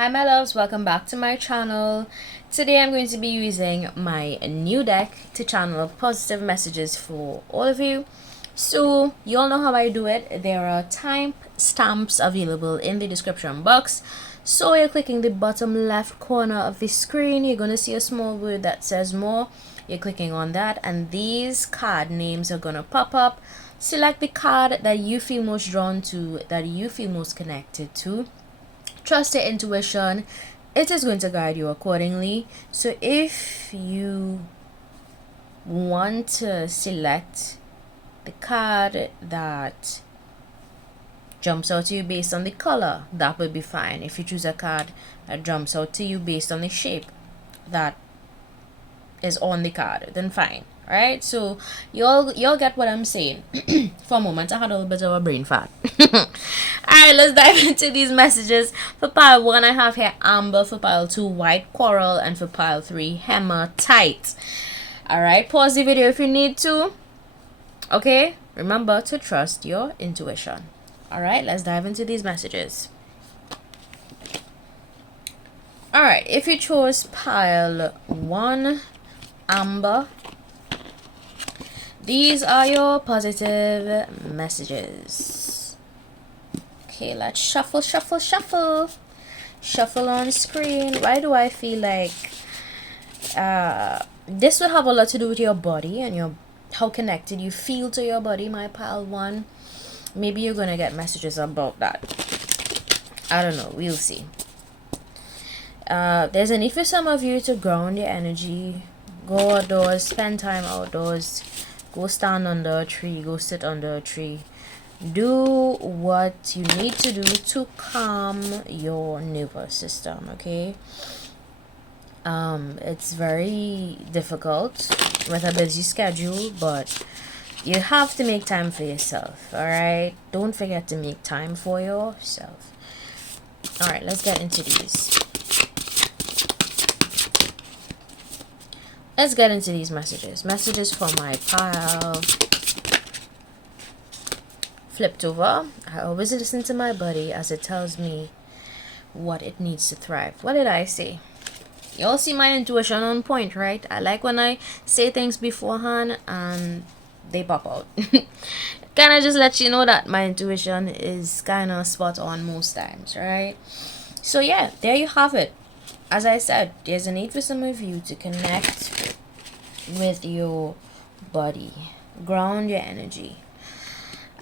Hi my loves, welcome back to my channel. Today I'm going to be using my new deck to channel positive messages for all of you. So you all know how I do it. There are time stamps available in the description box. So you're clicking the bottom left corner of the screen, you're going to see a small word that says more. You're clicking on that and these card names are going to pop up. Select the card that you feel most drawn to, that you feel most connected to. Trust your intuition, it is going to guide you accordingly. So if you want to select the card that jumps out to you based on the color, that would be fine. If you choose a card that jumps out to you based on the shape that is on the card, then fine. Right, so y'all get what I'm saying. For a moment I had a little bit of a brain fart. Alright, let's dive into these messages. For pile 1 I have here amber, for pile 2 white coral, and for pile 3 hematite. Alright, pause the video if you need to. Okay, remember to trust your intuition. Alright, let's dive into these messages. Alright, if you chose pile 1 amber, these are your positive messages. Okay, let's shuffle on screen. Why do I feel like this will have a lot to do with your body and your how connected you feel to your body, my pile 1. Maybe you're gonna get messages about that. I don't know, we'll see. There's a need for some of you to ground your energy. Go outdoors, spend time outdoors. Go stand under a tree, go sit under a tree. Do what you need to do to calm your nervous system, okay? It's very difficult with a busy schedule, but you have to make time for yourself, alright? Don't forget to make time for yourself. Alright, let's get into these. Let's get into these messages. Messages for my pile. Flipped over. I always listen to my body as it tells me what it needs to thrive. What did I say? You all see my intuition on point, right? I like when I say things beforehand and they pop out. Kind of just let you know that my intuition is kind of spot on most times, right? So yeah, there you have it. As I said, there's a need for some of you to connect with your body, ground your energy.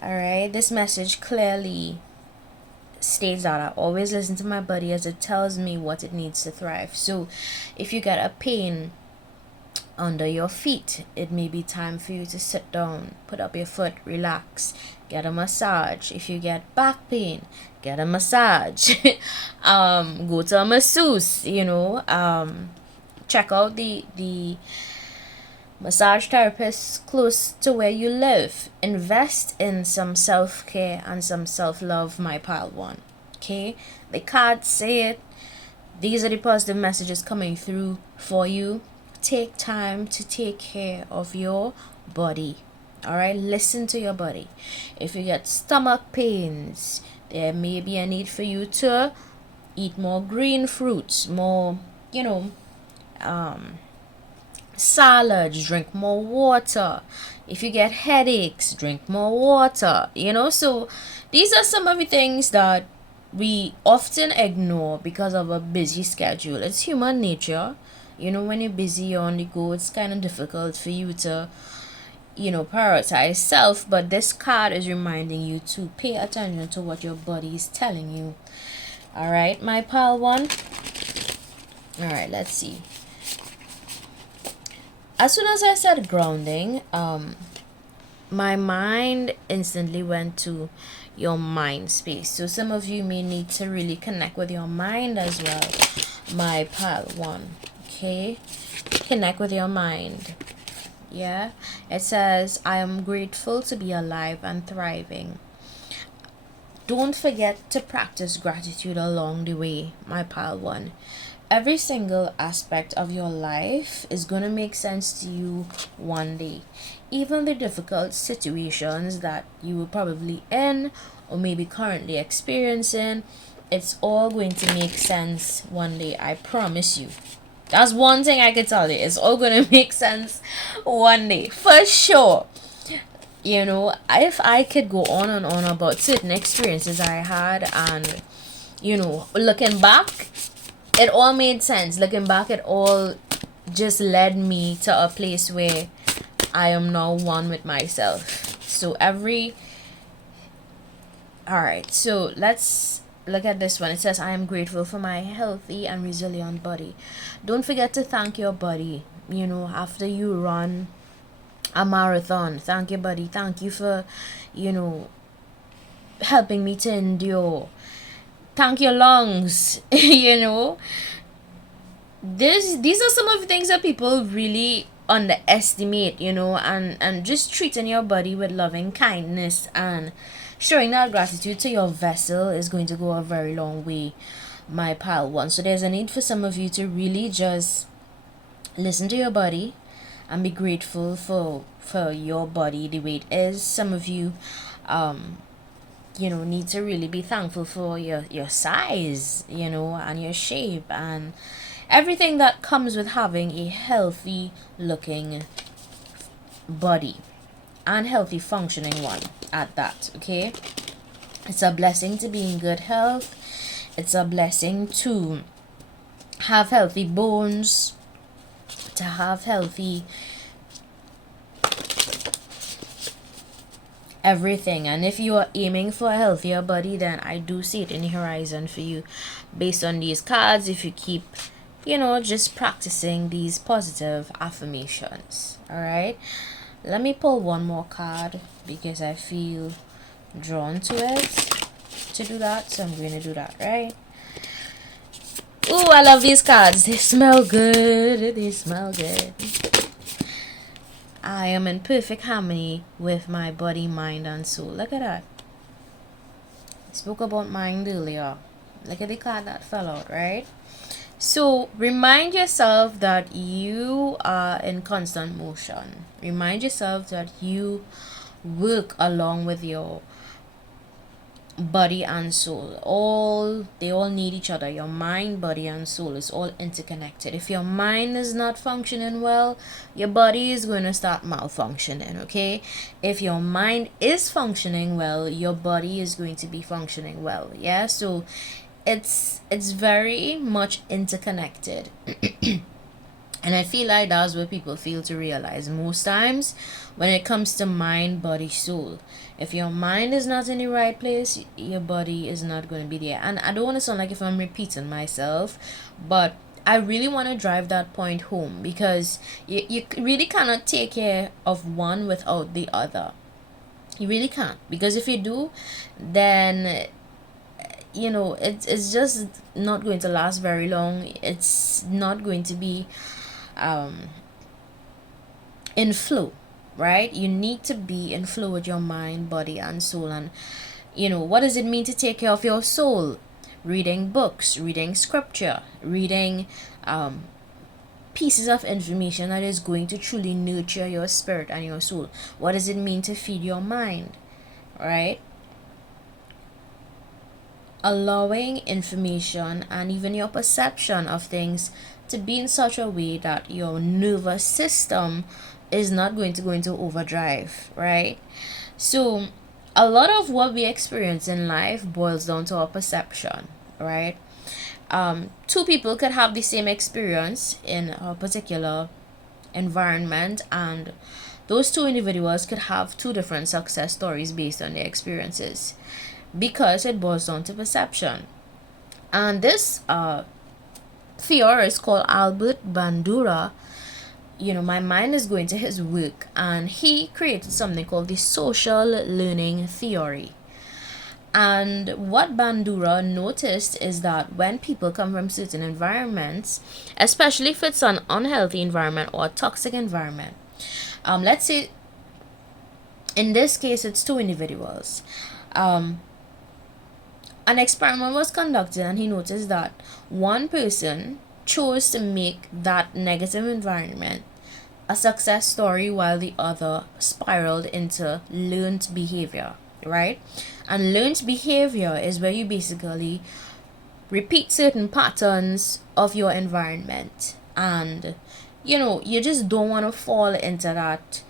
Alright, this message clearly states that I always listen to my body as it tells me what it needs to thrive. So if you get a pain under your feet, it may be time for you to sit down, put up your foot, relax, get a massage. If you get back pain, get a massage. Go to a masseuse, check out the massage therapist close to where you live. Invest in some self-care and some self-love, my pile 1. Okay, the cards say it. These are the positive messages coming through for you. Take time to take care of your body. Alright, listen to your body. If you get stomach pains, there may be a need for you to eat more green fruits, more salads, drink more water. If you get headaches, drink more water. So these are some of the things that we often ignore because of a busy schedule. It's human nature. When you're busy, you're on the go, it's kind of difficult for you to prioritize self. But this card is reminding you to pay attention to what your body is telling you. All right, my pile 1. All right, let's see. As soon as I said grounding, my mind instantly went to your mind space. So some of you may need to really connect with your mind as well, my pile 1. Okay, connect with your mind. Yeah, it says, I am grateful to be alive and thriving. Don't forget to practice gratitude along the way, my pile 1. Every single aspect of your life is going to make sense to you one day. Even the difficult situations that you were probably in or maybe currently experiencing, it's all going to make sense one day. I promise you. That's one thing I can tell you. It's all going to make sense one day. For sure. You know, if I could go on and on about certain experiences I had, and, you know, looking back, it all made sense. Looking back, it all just led me to a place where I am now one with myself. So alright, so let's look at this one. It says, I am grateful for my healthy and resilient body. Don't forget to thank your body. You know, after you run a marathon, thank your body. Thank you for, you know, helping me to endure. Thank your lungs. You know, these are some of the things that people really underestimate, you know, and just treating your body with loving kindness and showing that gratitude to your vessel is going to go a very long way, my pal one. So there's a need for some of you to really just listen to your body and be grateful for your body the way it is. Some of you you know, need to really be thankful for your size, you know, and your shape and everything that comes with having a healthy looking body and healthy functioning one at that. Okay, it's a blessing to be in good health. It's a blessing to have healthy bones, to have healthy everything. And if you are aiming for a healthier body, then I do see it in the horizon for you based on these cards, if you keep, you know, just practicing these positive affirmations. All right, let me pull one more card because I feel drawn to it to do that, so I'm going to do that. Right. Ooh, I love these cards. They smell good. They smell good. I am in perfect harmony with my body, mind, and soul. Look at that. I spoke about mind earlier. Look at the card that fell out, right? So remind yourself that you are in constant motion. Remind yourself that you work along with your body and soul. They all need each other. Your mind, body, and soul is all interconnected. If your mind is not functioning well, your body is going to start malfunctioning. Okay, if your mind is functioning well, your body is going to be functioning well. Yeah, so it's very much interconnected. And I feel like that's what people fail to realize most times when it comes to mind, body, soul. If your mind is not in the right place, your body is not going to be there. And I don't want to sound like if I'm repeating myself, but I really want to drive that point home, because you really cannot take care of one without the other. You really can't. Because if you do, then, you know, it's just not going to last very long. It's not going to be in flow, right? You need to be in flow with your mind, body, and soul. And, you know, what does it mean to take care of your soul? Reading books, reading scripture, reading pieces of information that is going to truly nurture your spirit and your soul. What does it mean to feed your mind, right? Allowing information and even your perception of things to be in such a way that your nervous system is not going to go into overdrive, right? So a lot of what we experience in life boils down to our perception, right? Two people could have the same experience in a particular environment, and those two individuals could have two different success stories based on their experiences, because it boils down to perception. And this theorist called Albert Bandura, you know, my mind is going to his work, and he created something called the social learning theory. And what Bandura noticed is that when people come from certain environments, especially if it's an unhealthy environment or a toxic environment, let's say in this case it's two individuals, an experiment was conducted, and he noticed that one person chose to make that negative environment a success story, while the other spiraled into learned behavior, right? And learned behavior is where you basically repeat certain patterns of your environment, and you just don't want to fall into that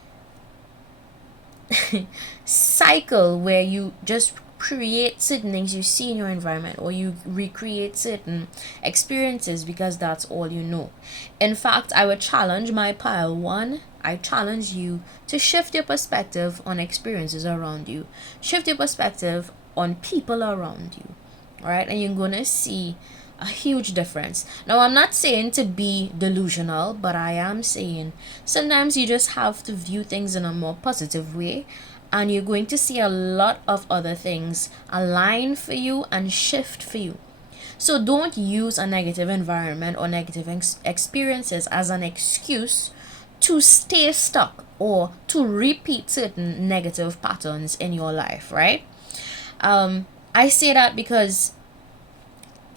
cycle where you just create certain things you see in your environment, or you recreate certain experiences because that's all you know. In fact, I would challenge my pile one. I challenge you to shift your perspective on experiences around you, shift your perspective on people around you, all right? And you're gonna see a huge difference. Now, I'm not saying to be delusional, but I am saying sometimes you just have to view things in a more positive way, and you're going to see a lot of other things align for you and shift for you. So don't use a negative environment or negative experiences as an excuse to stay stuck or to repeat certain negative patterns in your life, right? I say that because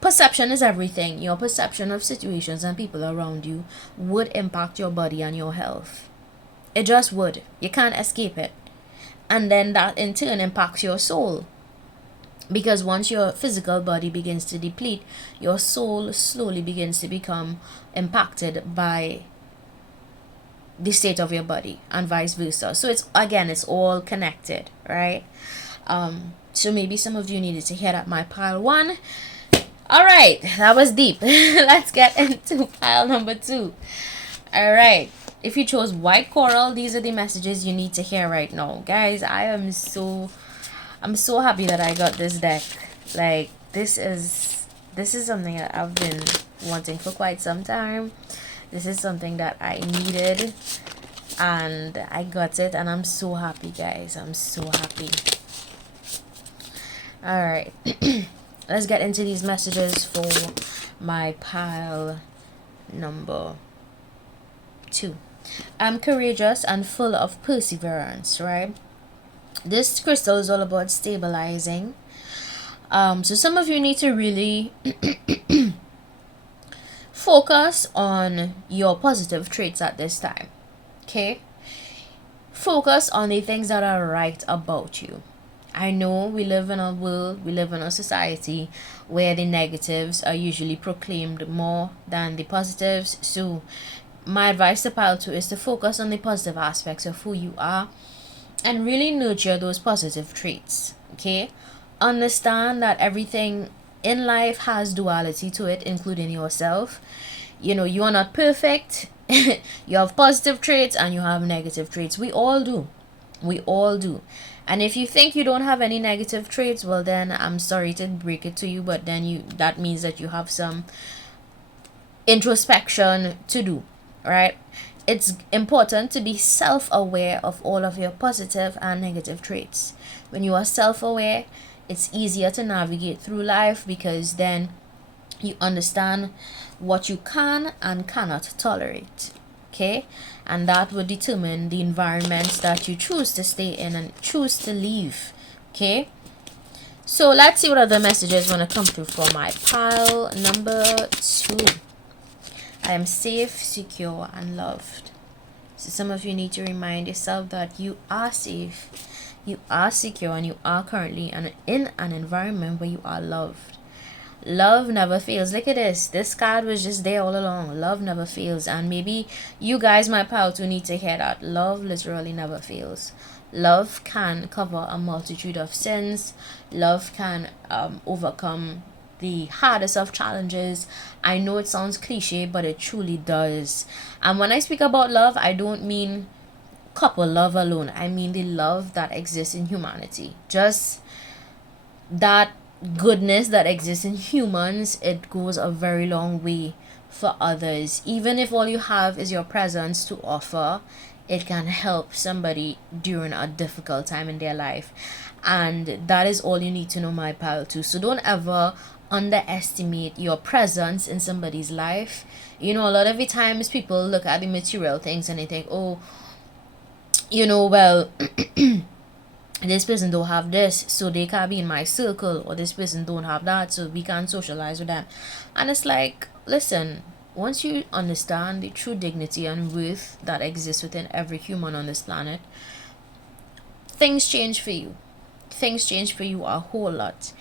perception is everything. Your perception of situations and people around you would impact your body and your health. It just would. You can't escape it. And then that in turn impacts your soul. Because once your physical body begins to deplete, your soul slowly begins to become impacted by the state of your body, and vice versa. So it's all connected, right? So maybe some of you needed to hear that my pile one. All right, that was deep. Let's get into pile number two. All right, if you chose white coral, these are the messages you need to hear right now, guys. I'm so happy that I got this deck. Like, this is something that I've been wanting for quite some time. This is something that I needed, and I got it, and I'm so happy, guys. I'm so happy. All right. Let's get into these messages for my pile number two. I'm courageous and full of perseverance, right? This crystal is all about stabilizing. So some of you need to really focus on your positive traits at this time. Okay? Focus on the things that are right about you. I know we live in a world, we live in a society where the negatives are usually proclaimed more than the positives. So my advice to pile 2 is to focus on the positive aspects of who you are and really nurture those positive traits. Okay? Understand that everything in life has duality to it, including yourself. You are not perfect. You have positive traits and you have negative traits. We all do. And if you think you don't have any negative traits, well, then I'm sorry to break it to you, but then that means that you have some introspection to do, right? It's important to be self-aware of all of your positive and negative traits. When you are self-aware, it's easier to navigate through life because then you understand what you can and cannot tolerate. Okay? And that will determine the environments that you choose to stay in and choose to leave. Okay? So let's see what other messages want to come through for my pile number 2. I am safe, secure, and loved. So some of you need to remind yourself that you are safe, you are secure, and you are currently in an environment where you are loved. Love never fails. Look at this. This card was just there all along. Love never fails. And maybe you guys, my pals, who need to hear that. Love literally never fails. Love can cover a multitude of sins. Love can overcome the hardest of challenges. I know it sounds cliche, but it truly does. And when I speak about love, I don't mean couple love alone. I mean the love that exists in humanity. Just that goodness that exists in humans, it goes a very long way for others. Even if all you have is your presence to offer, it can help somebody during a difficult time in their life. And that is all you need to know, my pal, too. So don't ever underestimate your presence in somebody's life. A lot of the times people look at the material things and they think, oh, well, this person don't have this, so they can't be in my circle, or this person don't have that, so we can't socialize with them. And it's like, listen, once you understand the true dignity and worth that exists within every human on this planet, things change for you. Things change for you a whole lot.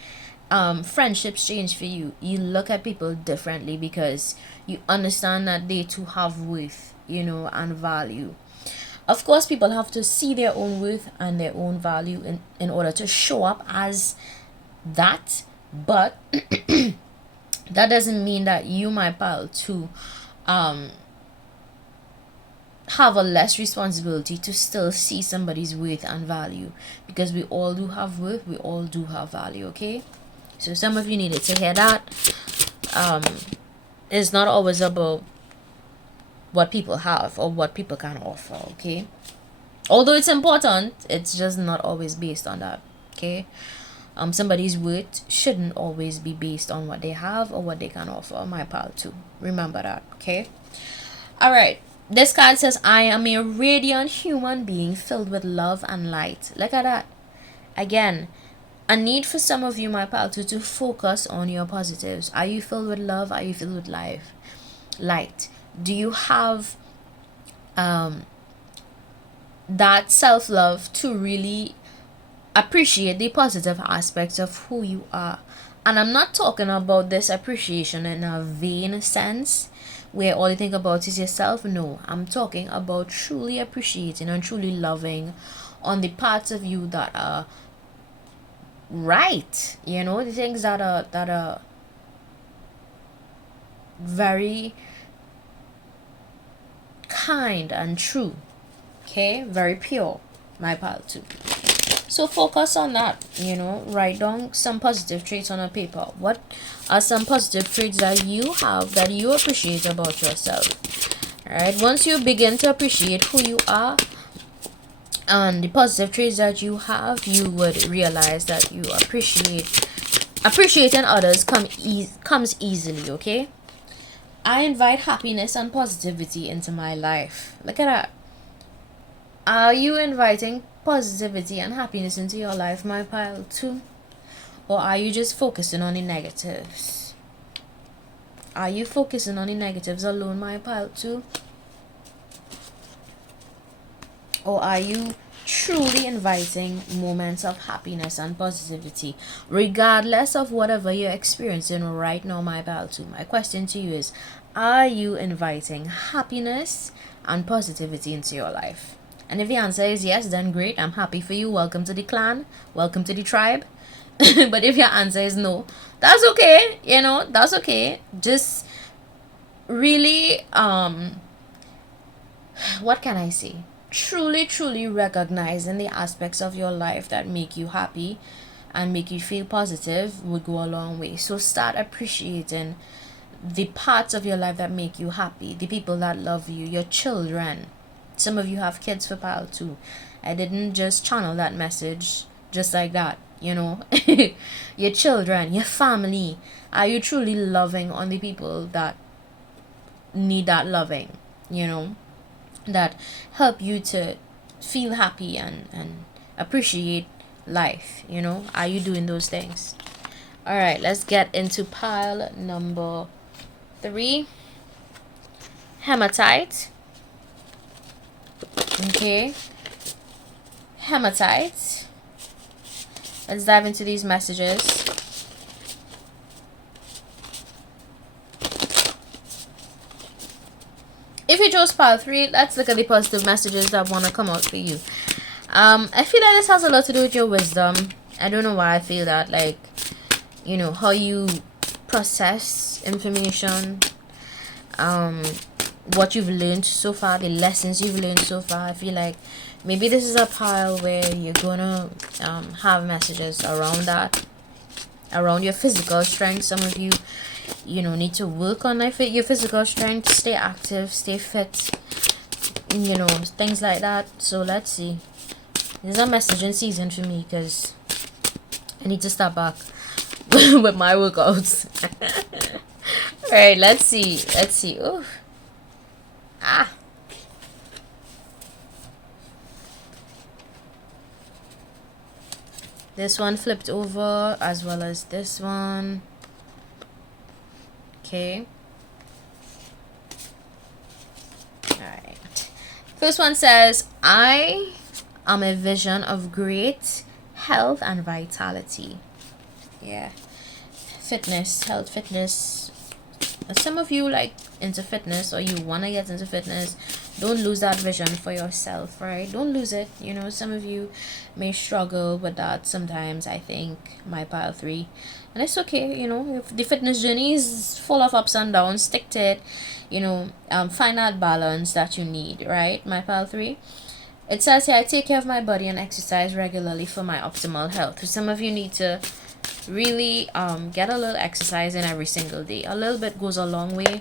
friendships change for you. You look at people differently because you understand that they too have worth, and value. Of course, people have to see their own worth and their own value in order to show up as that. But that doesn't mean that you, my pal, too, um, have a less responsibility to still see somebody's worth and value, because we all do have worth, we all do have value. Okay, so some of you needed to hear that. It's not always about what people have or what people can offer. Okay, although it's important, it's just not always based on that. Okay, somebody's worth shouldn't always be based on what they have or what they can offer, my pal, too. Remember that. Okay, all right. This card says, I am a radiant human being filled with love and light. Look at that. Again, a need for some of you, my pal, to focus on your positives. Are you filled with love? Are you filled with light? Do you have that self-love to really appreciate the positive aspects of who you are? And I'm not talking about this appreciation in a vain sense where all you think about is yourself. No, I'm talking about truly appreciating and truly loving on the parts of you that are right, the things that are very kind and true. Okay, very pure, my pal, too. So focus on that. Write down some positive traits on a paper. What are some positive traits that you have that you appreciate about yourself? All right, once you begin to appreciate who you are and the positive traits that you have, you would realize that you appreciating others comes easily. Okay, I invite happiness and positivity into my life. Look at that. Are you inviting positivity and happiness into your life, my pile, too? Or are you just focusing on the negatives? Are you focusing on the negatives alone, my pile, too? Or are you truly inviting moments of happiness and positivity, regardless of whatever you're experiencing right now, my pal, too? My question to you is, are you inviting happiness and positivity into your life? And if the answer is yes, then great. I'm happy for you. Welcome to the clan. Welcome to the tribe. But if your answer is no, that's okay. That's okay. Just really, what can I say? Truly recognizing the aspects of your life that make you happy and make you feel positive would go a long way. So start appreciating the parts of your life that make you happy, the people that love you, your children. Some of you have kids for pal too. I didn't just channel that message just like that, your children, your family. Are you truly loving on the people that need that loving, that help you to feel happy and appreciate life? Are you doing those things? All right, let's get into pile number 3. Hematite. Okay, Hematite. Let's dive into these messages. If you chose pile 3, let's look at the positive messages that want to come out for you. I feel like this has a lot to do with your wisdom. I don't know why I feel that, like, how you process information, what you've learned so far, the lessons you've learned so far. I feel like maybe this is a pile where you're gonna have messages around that, around your physical strength. Some of you need to work on your physical strength, stay active, stay fit, things like that. So let's see. This is a messaging season for me because I need to start back with my workouts. All right, let's see. Oh, this one flipped over as well as this one. Okay. All right. First one says, I am a vision of great health and vitality. Yeah. fitness, health, fitness. Some of you like into fitness, or you want to get into fitness. Don't lose that vision for yourself, right? Don't lose it. Some of you may struggle with that sometimes. I think my pile 3, and it's okay. If the fitness journey is full of ups and downs, stick to it. Find that balance that you need, right? My pile 3, it says here, I take care of my body and exercise regularly for my optimal health. So some of you need to really get a little exercise in every single day. A little bit goes a long way.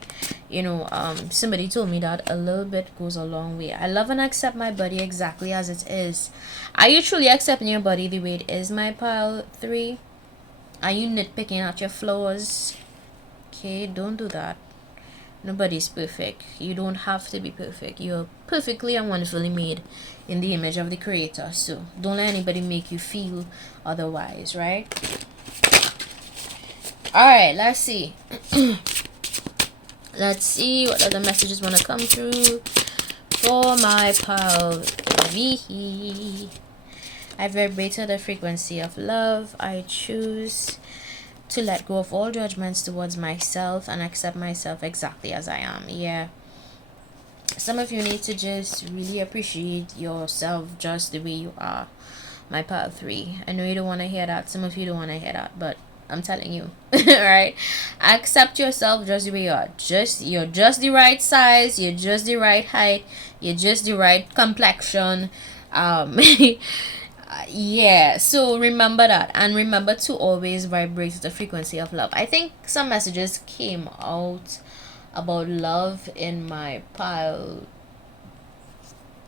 Somebody told me that a little bit goes a long way. I love and accept my body exactly as it is. Are you truly accepting your body the way it is, my pile 3? Are you nitpicking at your flaws? Okay, don't do that. Nobody's perfect. You don't have to be perfect. You're perfectly and wonderfully made in the image of the Creator. So don't let anybody make you feel otherwise, right? Alright, let's see. Let's see what other messages want to come through for my pile 3. I vibrate at the frequency of love. I choose to let go of all judgments towards myself and accept myself exactly as I am. Yeah. Some of you need to just really appreciate yourself just the way you are, my pile 3. I know you don't want to hear that. Some of you don't want to hear that, but I'm telling you. Right? Accept yourself just the way you are. You're just the right size. You're just the right height. You're just the right complexion. Yeah, so remember that, and remember to always vibrate the frequency of love. I think some messages came out about love in my pile.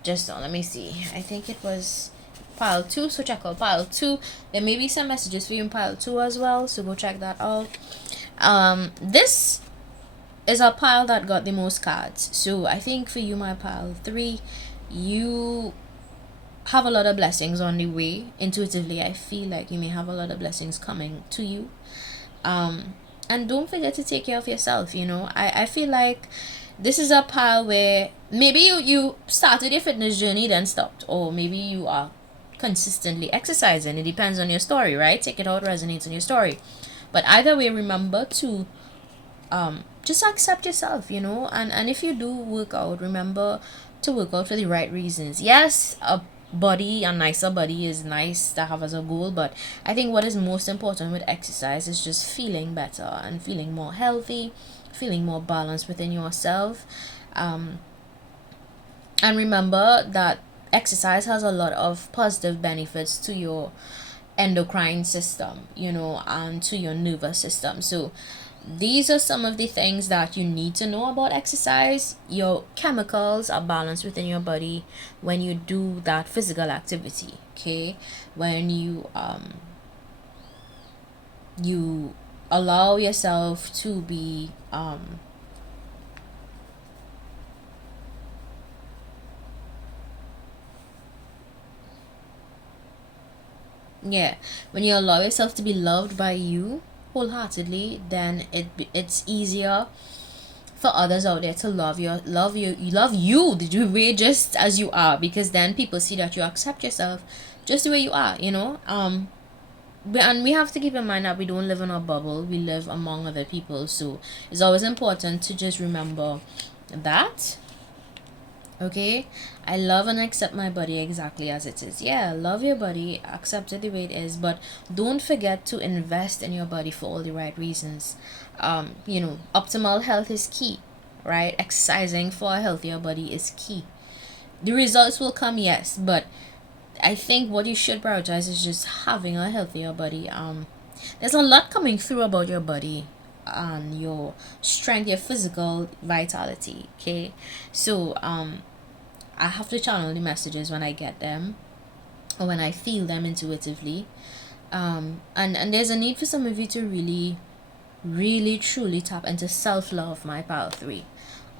Let me see. I think it was pile 2, so check out pile 2. There may be some messages for you in pile 2 as well, so go check that out. This is a pile that got the most cards, so I think for you, my pile 3, you have a lot of blessings on the way. Intuitively, I feel like you may have a lot of blessings coming to you. And don't forget to take care of yourself. I feel like this is a pile where maybe you started your fitness journey then stopped, or maybe you are consistently exercising. It depends on your story, right? Take it out, resonates on your story. But either way, remember to just accept yourself, and if you do work out, remember to work out for the right reasons. Yes, a nicer body is nice to have as a goal, but I think what is most important with exercise is just feeling better and feeling more healthy, feeling more balanced within yourself. And remember that exercise has a lot of positive benefits to your endocrine system, and to your nervous system. So these are some of the things that you need to know about exercise. Your chemicals are balanced within your body when you do that physical activity. Okay, when you allow yourself to be when you allow yourself to be loved by you wholeheartedly, then it's easier for others out there to love you the way just as you are, because then people see that you accept yourself just the way you are. And we have to keep in mind that we don't live in a bubble, we live among other people, so it's always important to just remember that. Okay, I love and accept my body exactly as it is. Yeah, love your body, accept it the way it is, but don't forget to invest in your body for all the right reasons. Optimal health is key, right? Exercising for a healthier body is key. The results will come, yes, but I think what you should prioritize is just having a healthier body. There's a lot coming through about your body and your strength, your physical vitality. Okay, so I have to channel the messages when I get them, or when I feel them intuitively. And there's a need for some of you to really, really, truly tap into self-love, my pile 3.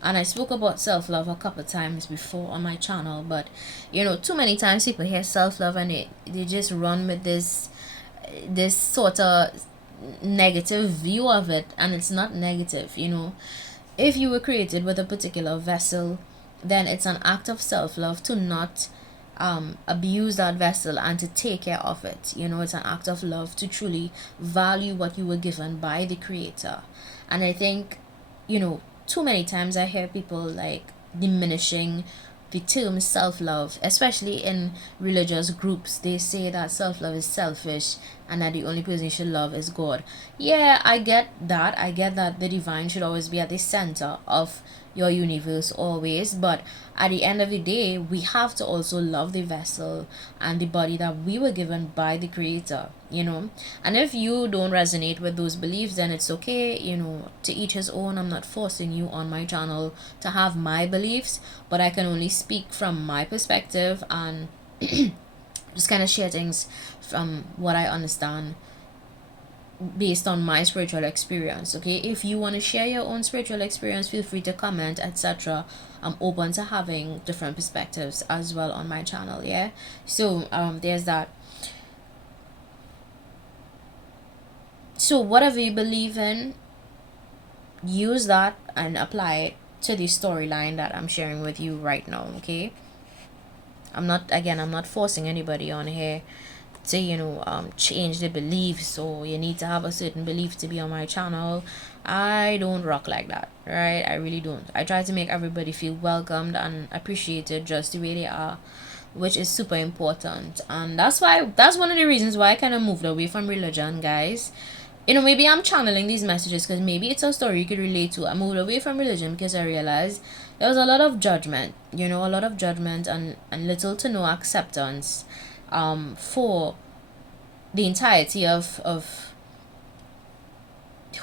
And I spoke about self-love a couple times before on my channel, but too many times people hear self-love and they just run with this sort of negative view of it, and it's not negative. If you were created with a particular vessel, then it's an act of self-love to not abuse that vessel and to take care of it. It's an act of love to truly value what you were given by the Creator. And I think, too many times I hear people like diminishing the term self-love, especially in religious groups. They say that self-love is selfish and that the only person you should love is God. Yeah, I get that. I get that the divine should always be at the center of your universe always, but at the end of the day, we have to also love the vessel and the body that we were given by the Creator. And if you don't resonate with those beliefs, then it's okay. To each his own. I'm not forcing you on my channel to have my beliefs, but I can only speak from my perspective and just kind of share things from what I understand based on my spiritual experience. Okay, if you want to share your own spiritual experience, feel free to comment, etc. I'm open to having different perspectives as well on my channel. Yeah, so there's that. So whatever you believe in, use that and apply it to the storyline that I'm sharing with you right now. Okay, I'm not forcing anybody on here to change the beliefs, so you need to have a certain belief to be on my channel. I don't rock like that, right? I really don't. I try to make everybody feel welcomed and appreciated just the way they are, which is super important. And that's one of the reasons why I kind of moved away from religion, guys. Maybe I'm channeling these messages because maybe it's a story you could relate to. I moved away from religion because I realized there was a lot of judgment, and little to no acceptance for the entirety of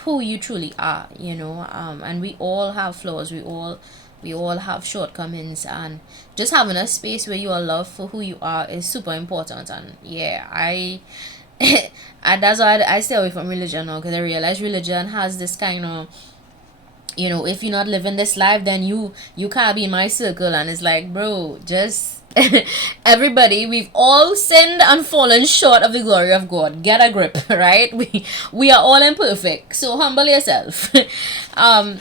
who you truly are. And we all have flaws. We all have shortcomings, and just having a space where you are loved for who you are is super important. And yeah, and that's why I stay away from religion now, because I realize religion has this kind of, if you're not living this life, then you can't be in my circle. And it's like, bro, just everybody, we've all sinned and fallen short of the glory of God. Get a grip, right? We are all imperfect, so humble yourself.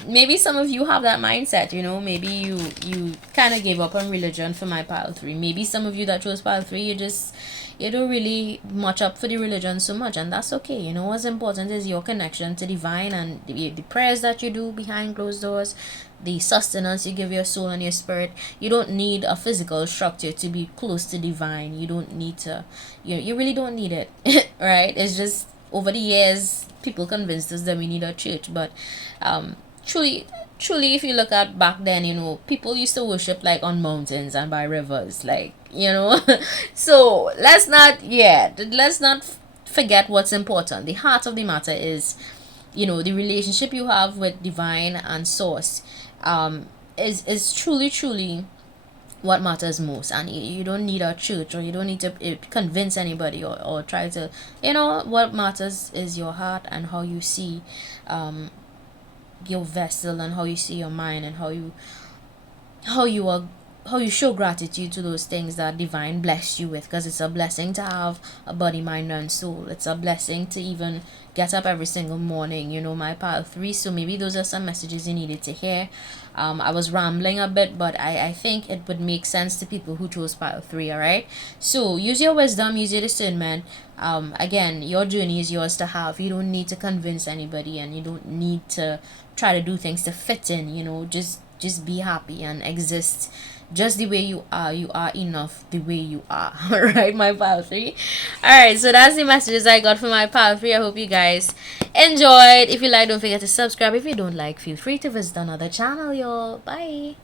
Maybe some of you have that mindset. Maybe you kind of gave up on religion for my pile 3. Maybe some of you that chose pile 3, you don't really much up for the religion so much, and that's okay. What's important is your connection to divine, and the prayers that you do behind closed doors, the sustenance you give your soul and your spirit. You don't need a physical structure to be close to divine. You don't need to, you really don't need it. Right? It's just over the years people convinced us that we need a church, but truly, if you look at back then, people used to worship like on mountains and by rivers, like, so let's not forget what's important. The heart of the matter is, the relationship you have with divine and source is truly what matters most. And you don't need a church, or you don't need to convince anybody, or try to, what matters is your heart and how you see your vessel, and how you see your mind, and how you show gratitude to those things that divine blessed you with, because it's a blessing to have a body, mind, and soul. It's a blessing to even get up every single morning. My pile 3. So maybe those are some messages you needed to hear. I was rambling a bit, but I think it would make sense to people who chose pile 3. All right, so use your wisdom, use your discernment. Again, your journey is yours to have. You don't need to convince anybody, and you don't need to try to do things to fit in. Just be happy and exist just the way you are. You are enough the way you are. All right, my pile 3. All right, so that's the messages I got for my pile 3. I hope you guys enjoyed. If you like, don't forget to subscribe. If you don't like, feel free to visit another channel, y'all. Bye.